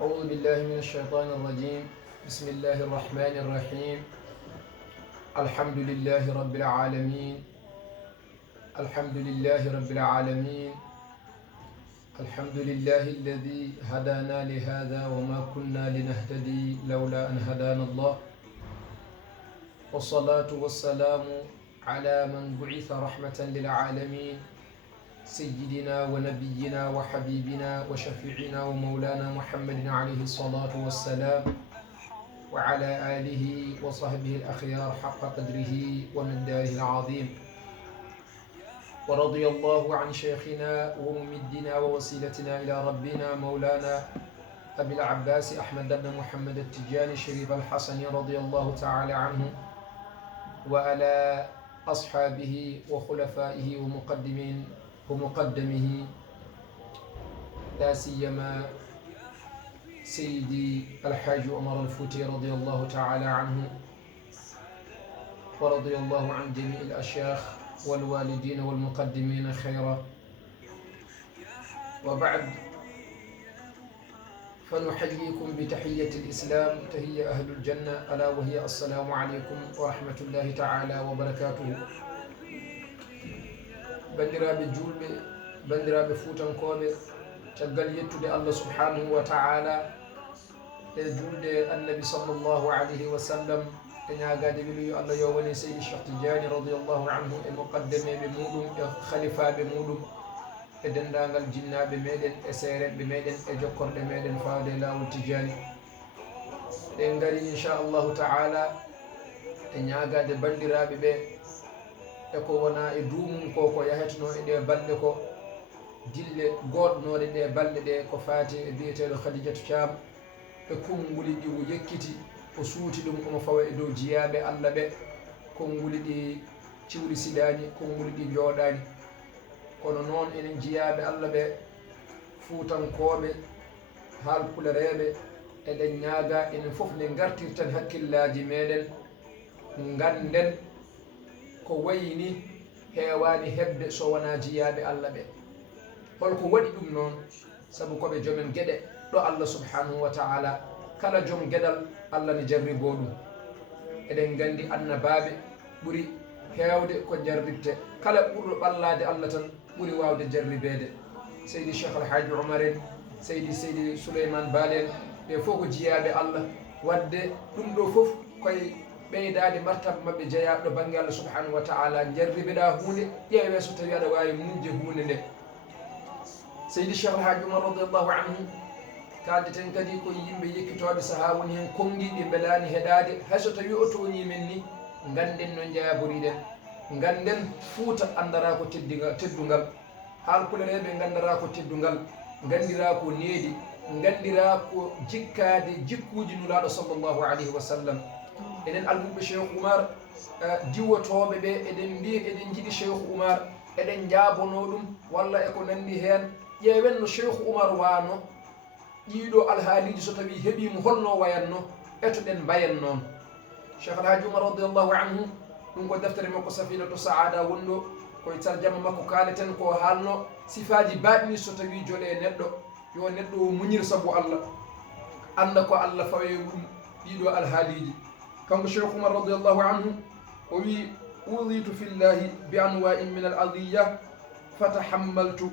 أعوذ بالله من الشيطان الرجيم. بسم الله الرحمن الرحيم. الحمد لله رب العالمين. الحمد لله رب العالمين. الحمد لله الذي هدانا لهذا وما كنا لنهتدي لولا أن هدانا الله. والصلاة والسلام على من بعث رحمة للعالمين سيدنا ونبينا وحبيبنا وشفيعنا ومولانا محمد عليه الصلاة والسلام وعلى آله وصحبه الأخيار حق قدره ومقداره العظيم. ورضي الله عن شيخنا وممدنا ووسيلتنا إلى ربنا مولانا أبي العباس أحمد بن محمد التجاني الشريف الحسني رضي الله تعالى عنه وعلى أصحابه وخلفائه ومقدمه لا سيما سيدي الحاج عمر الفوتي رضي الله تعالى عنه، ورضي الله عن جميع الأشياخ والوالدين والمقدمين خيرا. وبعد، فنحييكم بتحية الإسلام، تهية أهل الجنة، ألا وهي السلام عليكم ورحمة الله تعالى وبركاته. bandiraɓe julɓe, bandiraɓe fuutankoɓe, caggal yettude Allah subhanahu wa ta'ala e julde annabi sallllahu alayhi wa sallam, e ñagade wilo yo Allah yo woni seydi Cheikh Tidiane radiallahu anhu e muqaddameɓe muɗum e khalifaɓe muɗum e dendagal jinnaɓe meɗen e seereɓe meɗen e jokkorɗe meɗen fawde lawol Tidiane. eɗen gari inchallahu ta'ala e ñagade bandiraɓe ɓe e ko wona e duumum ko yahetno e ɗe balɗe ko dille goɗnoɗe ɗe balɗe ɗe ko faati e biyeteɗo Khadijatou Thiam e konnguli ɗi o yekkiti o suuti ɗum omo fawa e dow jiyaɓe Allah ɓe. konnguli ɗi ciwri siɗani, konnguli ɗi jooɗani, kono noon enen jiyaɓe Allah ɓe fuutankoɓe haalpulereɓe eɗen ñaaga enen foof nde gartirtan hakkillaji meɗen ganden ko wayni heewani hebde so wona jiyaɓe Allah ɓe. holko waɗi ɗum noon? saabu koɓe joomen gueɗe ɗo Allah subhanahu wa ta'ala. kala joom gueɗal Allah ne jarribo ɗum. eɗen gandi annabaɓe ɓuuri heewde ko jarritte. kala ɓurɗo ɓallade Allah tan ɓuuri wawde jarribede. seydi Cheikh Alhaji Oumar en, seydi Souleymane Baal en, ɓe fof ko jiyaɓe Allah. wadde ɗum ɗo fof koye ɓeydade martaba mabɓe jeeyaɓe ɗo banggue Allah subhanahu wa ta'ala. jarribeɗa hunde, ƴeewe so tawi aɗa wawi mujde hunde nde. seydi Cheikh Alhaji Oumar radiallahu anhu kaldeten kadi ko yimɓe yekkitoɓe saaha woni hen kongiɗi beelani heɗade. hayso tawi o toñimen ni ganden no jaboriɗen, ganden Fuuta andara ko teddungal, haalpulereɓe gandara ko teddungal, gandira ko needi, gandira ko jikkade jikkuji nulaɗo sallllahu alayhi wa sallam. enen almuɓe Cheikh Oumar diwotoɓe ɓe eɗen mbiya eɗen jiiɗi Cheikh Oumar, eɗen jaabono ɗum walla eko nandi hen. ƴeewen no Cheikh Oumar wano, ɗiɗo alhaaliji so tawi heeɓimo holno wayanno, etoɗen mbayen noon. Cheikh Alhaji Oumar radiallahu anhu, ɗum ko deftere makko Safinatu Saada wonɗo, koye tarjama makko kaleten ko haalno sifaji baɗini so tawi joole neɗɗo, yo neɗɗo o muñir saabu Allah, anda ko Allah fawe ɗum ɗiɗo alhaaliji. kanko Cheikh Oumar radiallahu anhu o wi: uditu fillahi bi anwa'in min al adiya fatahammaltu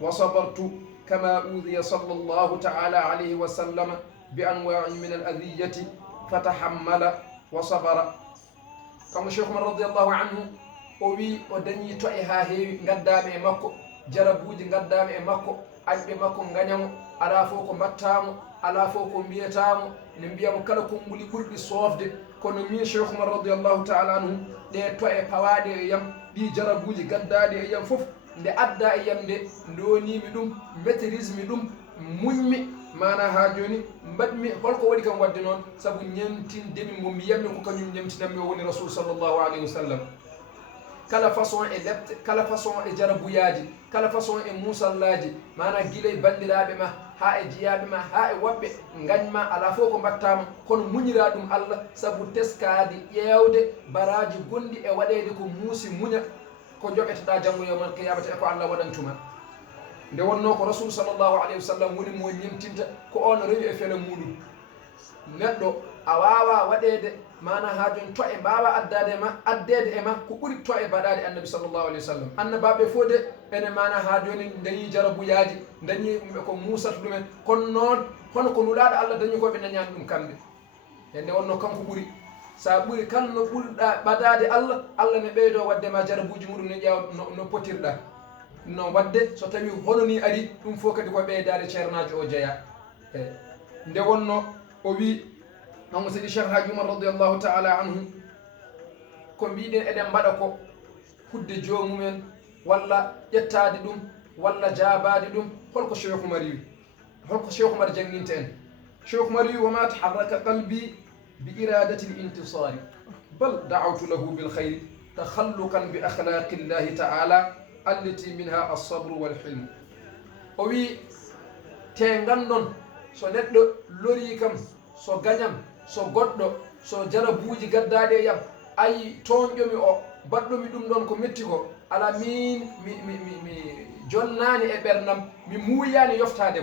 wa sabartu kama udiya sallllahu ta'ala alayhi wa sallam bi anwa'in min al adiyati fatahammala wa sabara. kanko Cheikh Oumar radiallahu anhu o wi o dañi to e ha heewi gaddaɓe e makko, jarabuji gaddaɓe e makko, aƴɓe makko gañamo, ala fof ko mbattamo, ala fof ko mbiyatamo, ne mbiyamo kala konnguli ɓurɗi sofde. kono min Cheikh Oumar radiallahu ta'ala anhu ɗe to e pawaɗe e yam, ɗi jarabuji gaddaɗe e yam fof nde adda e yam nde donimi ɗum, maîtrisemi ɗum, muñmi, mana ha joni mbaɗmi. holko waɗi kam wadde noon? saabu ñamtindemi mo mbiyammi ko kañum ñamtinanmi o woni rasul sallllahu alayhi wa sallam. kala façon e lebte, kala façon e jarabuyaji, kala façon e musallaji, mana guilay bandiraɓe ma ha e jiyaɓe ma ha e woɓɓe gañma, ala fof ko mbattama, kono muñira ɗum Allah, saabu teskade ƴewde baraji gonɗi e waɗede ko muusi muña, ko joɓeteɗa janggo yawmal qiyamata e ko Allah waɗantuma. nde wonno ko rasul sallllahu alayhi wa sallam woni mo ñemtinta ko on rewi e fele muɗum neɗɗo a wawa waɗede mana ha joni to e mbawa addede e ma ko ɓuuri to e baɗade annabi sallllahu alayhi wa sallam annabaɓe fo de ene mana ha joni dañi jarabuyaji dañi ko musata ɗumen kono noon hono ko nulaɗo allah dañi koɓe dañani ɗum kamɓe e nde wonno kanko ɓuuri sa ɓuuri kala no ɓurɗa ɓadade allah allah ne ɓeydo waddema jarabuji muɗum ne ƴeewa no potirɗa no wadde so tawi hono ni ari ɗum fof kadi ko ɓeydade ceernajo o jeeya e nde wonno o wi hanko seydi cheikh haji oumar radiallahu taala anhu ko mbiɗen eɗen mbaɗa ko hudde jomumen walla ƴettade ɗum walla jabade ɗum holko cheikh oumar wi holko cheikh oumar janginta en cheikh oumar wi wama taharraka qalbi bi iradati l intisari bal daawtu lahu bilkhayri takhalluqan bi akhlaqi llahi taala allati minha alsabru walhilmu o wi te gandon so neɗɗo lori kam so gañam so goɗɗo so jarabuji gaddaɗe e yam ayi toñƴomi o baɗɗomi ɗum ɗon ko metti ko ala min mi jonnani e ɓerdam mi muuyani yoftade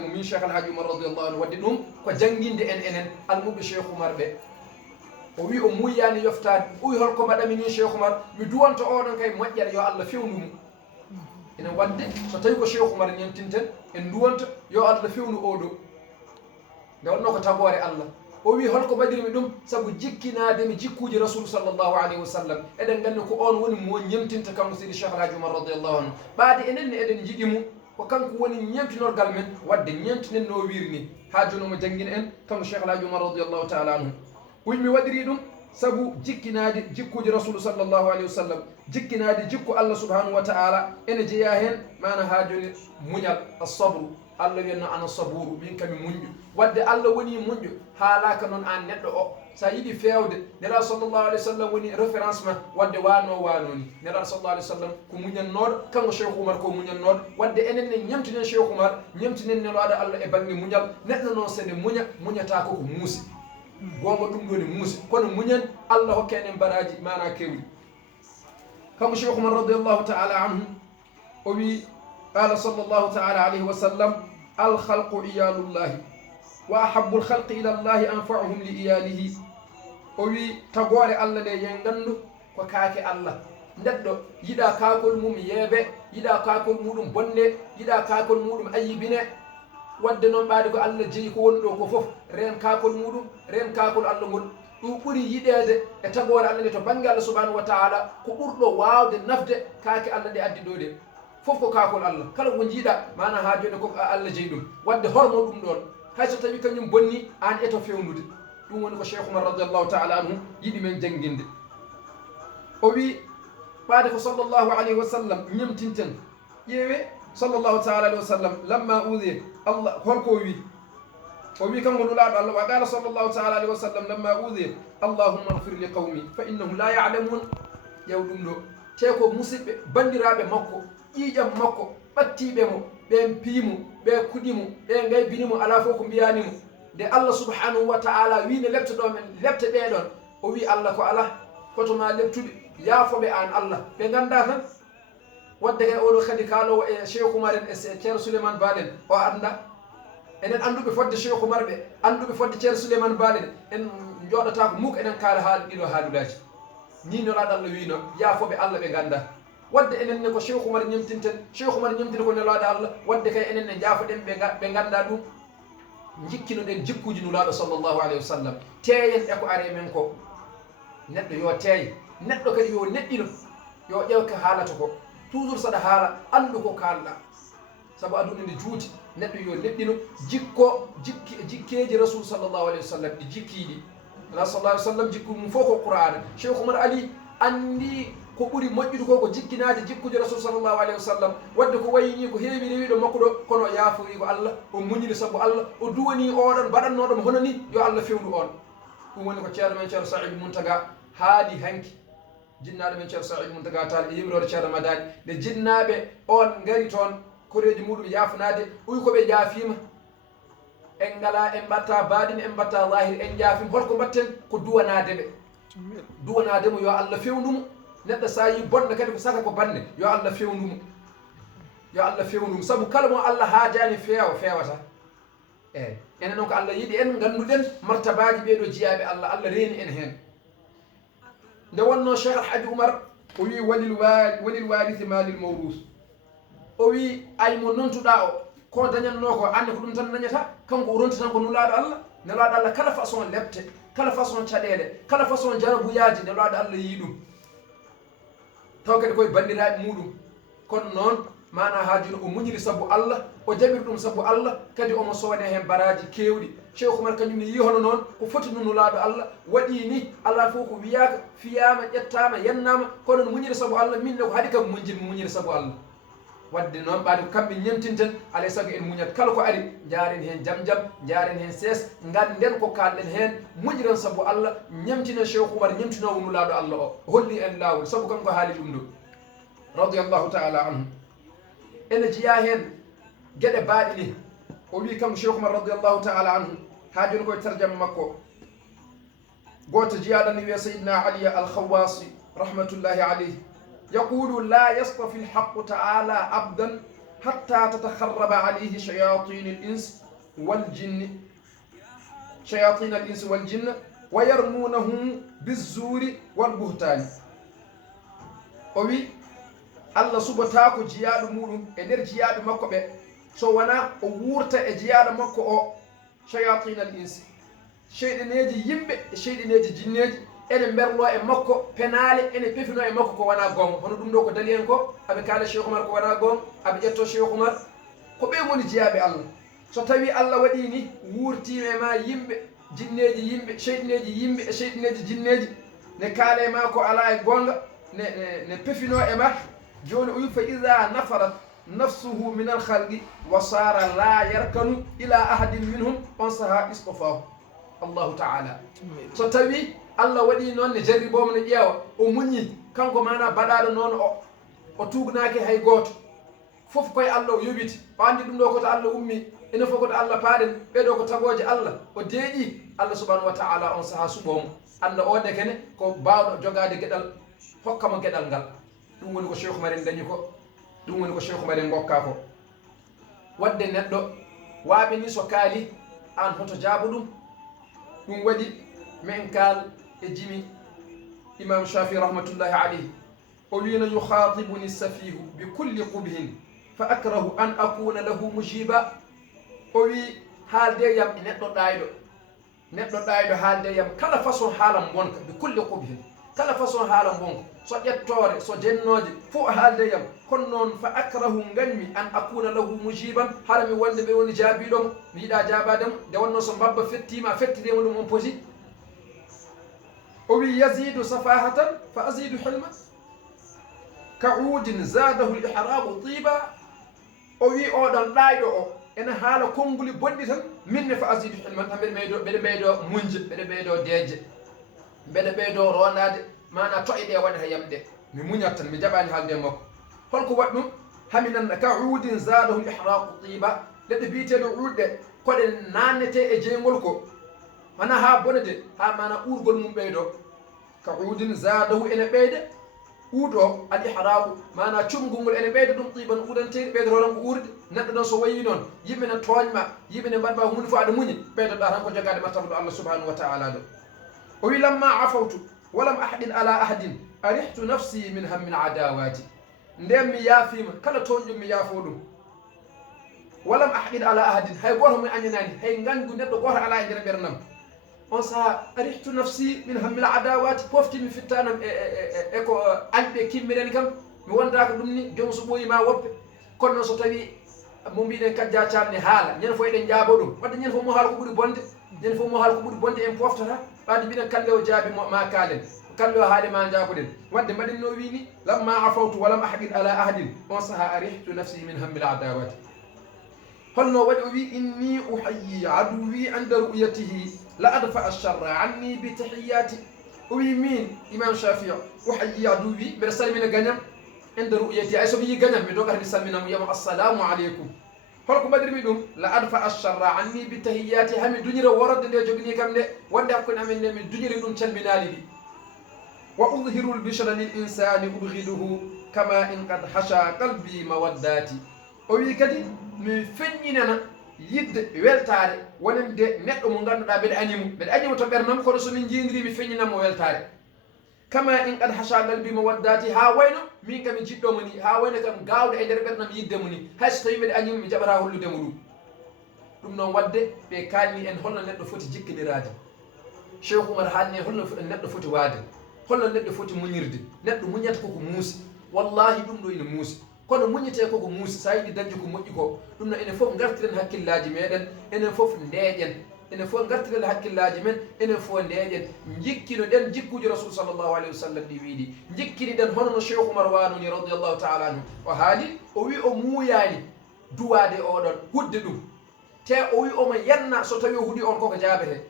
mo min cheikh alhaji oumar radiallahu anhu wadde ɗum ko jangguinde en enen almuɓe cheikh oumar ɓe o wi o muuyani yoftade uyi holko mbaɗami min cheikh oumar mi duwonta oɗon kay moƴƴere yo allah fewnu mum ene wadde so tawi ko cheikh oumar ñemtinten en duwonta yo allah fewnu oɗo nde wonno ko tagore allah o wi holko mbaɗirmi ɗum saabu jikkinademi jikkuji rasul sallllahu alayhi wa sallam eɗen gandi ko on woni mo ñemtinta kanko seydi cheikh alhaji oumar radiallahu anhu ɓaade enenne eɗen jiiɗimo ko kanko woni ñemtinorgal men wadde ñemtinen no wiiri ni ha joni omo jangguina en kanko cheikh alhaji oumar radiallahu taala anhu uyi mi waɗiri ɗum saabu jikkinade jikkuji rasulu sallllahu alayhi wa sallam jikkinade jikku allah subhanahu wa taala ene jeeya hen mana ha joni muñal asabru allah wiyanno ana saburu min kami muñƴo wadde allah woni muñƴo haalaka noon an neɗɗo o sa yiiɗi fewde nelaɗo sallllahu alayhi wa sallam woni référence ma wadde wano ni nelaɗo sallllahu alayhi wa sallam ko muñannoɗo kanko cheikh oumar ko muñannoɗo wadde enen ne ñamtinen cheikh oumar ñamtinen nelaɗo allah e banggue muñal neɗɗo noon sene muñata koko muusi gonga ɗum ɗoni muusi kono muñan allah hokke enen baraji mana kewɗi kanko cheikh oumar radiallahu taala anhu o wi qala sallllahu taala alayhi wa sallam alkhalqu iyalullahi wa ahabu lhalqi ila llahi anfauhum li iyalihi o wi tagore allah nde yen gandu ko kaake allah neɗɗo yiɗa kakol mum yeebe yiɗa kakol muɗum bonne yiɗa kakol muɗum ayibine wadde noon ɓaade ko allah jeeyi ko woni ɗo ko foof ren kakol muɗum ren kakol allah ngol ɗum ɓuuri yiɗede e tagore allah nde to banggue allah subhanahu wa taala ko ɓurɗo wawde nafde kaake allah ɗe addi ɗo ɗe fof ko kakol allah kala ko jiiɗa mana ha joni ko allah jeeyi ɗum wadde hormo ɗum ɗon hayso tawi kañum bonni an eto fewnude ɗum woni ko cheikh oumar radiallahu taala anhu yiɗi men jangguinde o wi ɓaade ko sallllahu alayhi wa sallam ñemtinten ƴeewe sallllahu taala alayhi wa sallam lamma udiye allah holko o wi kanko nulaɗo allah wa qala sallllahu taala alayhi wa sallam lamma udiye allahumma agfir li qawmi fa innahum la yalamun ƴeew ɗum ɗo te ko musidɓe bandiraɓe makko ƴiiƴam makko ɓattiɓe mo ɓen piimo ɓe kuɗimo ɓe gaybinimo ala fof ko mbiyanimo nde allah subhanahu wa taala wi ne leptoɗo men lepte ɓeɗon o wi allah ko ala kotoma leptude yaafoɓe an allah ɓe ganda tan wadde kay oɗo kadi kalowo e cheikh oumar en e ceerno souleymane baɗen o anda enen anduɓe fodde cheikh oumar ɓe anduɓe fodde ceerno souleymane baɗen en joɗata ko mukk enen kaala haala ɗiɗo haaluɗaji ni nelaɗo allah wino yaafoɓe allah ɓe ganda wadde enenne ko cheikh oumar ñemtinten cheikh oumar ñemtini ko nelaɗo allah wadde kay enenne jaafoɗen ɓe ganda ɗum jikkinoɗen jikkuji nulaɗo sallllahu alayhi wa sallam teeyen e ko are men ko neɗɗo yo teey neɗɗo kadi yo neɗɗino yo ƴew ko haalata ko toujours saɗa haala andu ko kalɗa saabu aduna nde juuti neɗɗo yo neɗɗino jikkeji rasul sallllahu alayhi wa sallam ɗi jikkiɗi ala sallah alih w sallam jikku mum fof ko qur'ana cheikh oumar ali andi ko ɓuuri moƴƴude ko ko jikkinade jikkude rasul sallllahu alayhi wa sallam wadde ko wayini ko heewi rewiɗo makko ɗo kono o yaafori ko allah o muñiri saabu allah o duwani oɗon mbaɗannoɗomo hono ni yo allah fewnu on ɗum woni ko ceerno men ceerno saïd mountaga haali hanki jinnaɗo men ceerno saïd mountaga taal e yimrode ceerno madani nde jinnaɓe on gari toon koreji muɗum yafanade uyi koɓe jaafima en ngala en mbatta baɗin en mbatta zahir en jaafima holko mbatten ko duwanadeɓe duwanademo yo allah fewnumo neɗɗo sa yi bonɗo kadi ko saka ko bande yo allah fewnumo yo Allah fewnum sabu kala mo Allah haajani fewata enen noon ko Allah yiɗi en ganduɗen martabaji ɓeeɗo jiyaɓe Allah Allah reeni en hen nde wonno Cheikh Alhaji Oumar o wi walil warithi malil mawrus o wi ay mo nontuɗa o ko dañatno ko ande ko ɗum tan dañata kanko o ronti tan ko nulaɗo Allah nelaɗo Allah kala façon lebte kala façon caɗele kala façon jarabuyaji nelaɗo Allah yi ɗum taw kadi koye bandiraɓe muɗum kono noon mana haajino o muñiri sabu Allah o jaɓiri ɗum sabu Allah kadi omo soone hen baraji kewɗi Cheikh Oumar kañum ne yi hono noon ko foti nunulaɗo Allah waɗi ni ala fof ko wiyaka fiyama ƴettama yennama kono no muñiri sabu Allah minne ko haɗi kam muñiri sabu Allah wadde noon ɓaade ko kamɓe ñemtinten alay saago en muñat kala ko ari jaaren hen jaam jaaren hen sees ganden ko kalɗen hen muñiren sabu Allah ñemtinen Cheikh Oumar ñemtinowo nulaɗo Allah o holli en lawol sabu kanko haali ɗum ɗo radiyallahu taala anhu ene jiya hen gueɗe baaɗi ni o wi kanko Cheikh Oumar radiyallahu taala anhu ha joni koye tarjama makko goto jiyaɗan wiye Seydina Ali al-Khawasi rahmatullahi alayhi يقول لا يصطفي الحق تعالى عبدا حتى تتخرب عليه شياطين الإنس والجن ويرمونهم بالزور والبهتان وي الله سبحانه جياد مولم انر جياد مكو be so wana o wurta e jiyaada makko o shayatin al-ins sheydaneji yimbe e sheydaneji jinneji ene merlo e makko penale ene pefino e makko ko wana gonga hono ɗum ɗo ko dali en ko aɓe kaala Cheikh Oumar ko wana gonga aɓe ƴetto Cheikh Oumar ko ɓe moni jeyaɓe Allah so tawi Allah waɗi ni wurtime ma yimɓe jinneji yimɓe sheydaneji yimɓe e sheydaneji jinneji ne kaala e ma ko ala e gonga ne pefino e ma joni o wi fa ida nafarat nafsuhu min alhalqi wa sara la yarkanu ila ahadin minhum on saha istofahu Allahu taala so tawi Allah waɗi noon ne jarribomo ne ƴeewa o muñi kanko mana baɗaɗo noon o tugnaki hay goto foof koye Allah o yoɓiti o andi ɗum ɗo koto Allah ummi ene fof koto Allah paaɗen ɓeɗo ko tagoje Allah o deeƴi Allah subhanahu wa taala on saaha suɓomo anda ode kene ko bawɗo jogade gueɗal hokkamo gueɗal ngal ɗum woni ko Cheikh Oumar en dañi ko ɗum woni ko Cheikh Oumar en gokka ko wadde neɗɗo waaɓe ni so kaali an hoto jaabo ɗum waɗi min kaal e jimi imam Shafi rahmatullahi alayhi o wino yukhatibuni safihu bi kulli qubhin fa akrahu an akuna lahu mujiba o wi haalde yam e neɗɗo ɗayɗo haalde yam kala façon haala bonka bi kulli qubhin kala façon haala bonka so ƴettore so jennoje fof haalde yam kono noon fa akrahu ganmi an akuna lahu mujiban haɗa mi wonde ɓe woni jaabiɗomo mi yiɗa jabademo nde wonno so mbabba fettima fettirema ɗum on poti o wi yazidu safahatan fa azidu hilma ka uudin zadahu l ihrabu tiba o wi oɗon ɗayɗo o ene haala konnguli bonɗi tan minne fa azidu hilman tan mbeɗe ɓeydo munje mbeɗe ɓeydo deeje mbeɗe ɓeydo ronade mana toye ɗe waɗata yamde mi muñat tan mi jaɓani haalde makko holko waɗi ɗum haminan ka uudin zadahu l ihraqu tiba leɗɗe biyeteɗo uɗɗe koɗe nannete e jeygol ko mana ha bonede ha mana uurgol mum ɓeydo ka uudin zadahu ene ɓeyde uuɗo al ihrabu mana cumgol ngol ene ɓeyda ɗum tiban uɗanteɗi ɓeydoto tan ko uurde neɗɗo noon so wayi noon yimɓe ne tooñma yimɓe ne mbaɗma hunde fof aɗa muñi ɓeydoɗa tan ko jogade martaba ɗo Allah subhanahu wa taala ɗo o wi lamma afawtu walam ahadin ala ahadin arihtu nafsi min hammin adawati nden mi yaafima kala toonƴum mi yaafo ɗum walam ahadin ala ahadin hay goto mi añanani hay gandu neɗɗo goto ala e nder ɓernam on saha arihtu nafsi min hammil adawati poftimi fittanam e ko alɓe kimmiren kam mi wondaka ɗum ni joom so ɓooyima woppe kono noon so tawi mo mbiɗen Kadja Thiam ne haala ñande fof eɗen jaabo ɗum wadde ñande fof mo haala ko ɓuuri bonde ñande fof mo haala ko ɓuuri bonde en poftata wadde mbiɗen kalle o jaabi ma kaalen kalle o haali ma jaaboɗen wadde mbaɗen no wini lamma afawtu walam ahadin ala ahadin on saha arihtu nafsi min hammil adawati holno waɗi o wi inni uhayyi aduwi anda ru'yatihi la adfa alcharra anni bi tahiyati o wi min imam Shafi uhayyi aduwi mbeɗa salmina gañam inde ru'yati ay somi yi gañam mi dogata mi salminamo wiyamo assalamu aleykum holko mbaɗirmi ɗum la adfa alcharra anni bi tahiyati hami duñira worode nde jogini kam nde wonde hakkude amen nde mi duñiri ɗum calminali ɗi wa udhiru lbishra lil insani ubghiduhu kama in qad hasha qalbi mawaddati o wi kadi mi feññinana yidde weltare wonande neɗɗo mo ganduɗa mbeɗa animo to ɓernam kono somin jindiri mi feññinanmo weltare kama in qad hasha qalbi mawaddati ha wayno min kam mi jiɗɗomo ni ha wayno kam gawɗo e nder ɓerdam yiddemo ni hayso tawi mbeɗa animo mi jaɓata holludemo ɗum noon wadde ɓe kalni en holno neɗɗo foti jikkinirade Cheikh Oumar haalni en holno neɗɗo foti waade holno neɗɗo foti muñirde neɗɗo muñata koko muusi wallahi ɗum ɗo ina muusi kono muñete koko muusi sa yiɗi dañde ko moƴƴi ko ɗum noon enen fof gartiren hakkillaji meɗen enen fof ndeeƴen enen fof gartiren hakkillaji men enen fof ndeeƴen jikkino ɗen jikkuji rasul sallllahu alayhi wa sallam ɗi wiiɗi jikkini ɗen hono no Cheikh Oumar wanoni radiallahu taala anhu o haali o wi o muuyani duwade oɗon hudde ɗum te o wi omo yenna so tawi o huuɗi on koko jaabete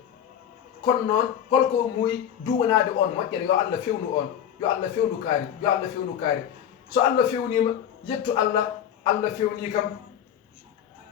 kono noon holko muuyi duwanade on moƴƴere yo Allah fewnu on yo Allah fewnu kaari yo Allah fewnu kaari so Allah fewnima yettu Allah fewni kam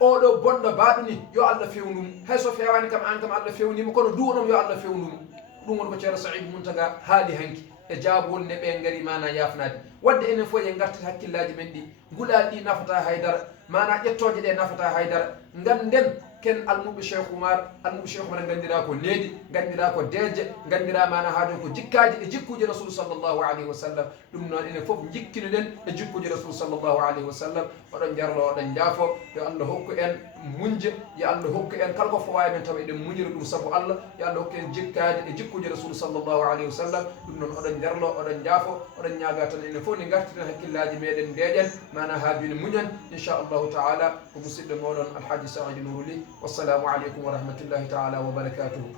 oɗo bonɗo baɗo ni yo Allah fewnum hayso fewani kam an kam Allah fewnima kono duwanom yo Allah fewnum ɗum woni ko ceerno Saïd Mountaga haali hanki e jaabol ne ɓe ngari mana yafnade wadde enen fof en gartat hakkillaji men ɗi gulaɗi ɗi nafata haydara mana ƴettoje ɗe nafata haydara ganden ken almuɓe Cheikh Oumar gandira ko needi gandira ko deeje gandira mana haajon ko jikkaji e jikkuji rasul sallllahu alayhi wa sallam ɗum noon enen fof jikkino ɗen e jikkuji rasul sallllahu alayhi wa sallam oɗon jarlo oɗon jaafo yo Allah hokku en munje yo Allah hokku en kala ko fawawi men tawa eɗen muñira ɗum saabu Allah yo Allah hokku en jikkade e jikkuji rasul sallllahu alayhi wa sallam ɗum noon oɗon jarlo oɗon jaafo oɗon ñaaga tan enen fof ne gartiren hakkillaji meɗen ndeeƴen mana haabine muñan inchallahu taala ko musidɗo moɗon alhaji Saïdou Nourou Ly wassalamu aleykum wa rahmatullahi taala wa barakatuhu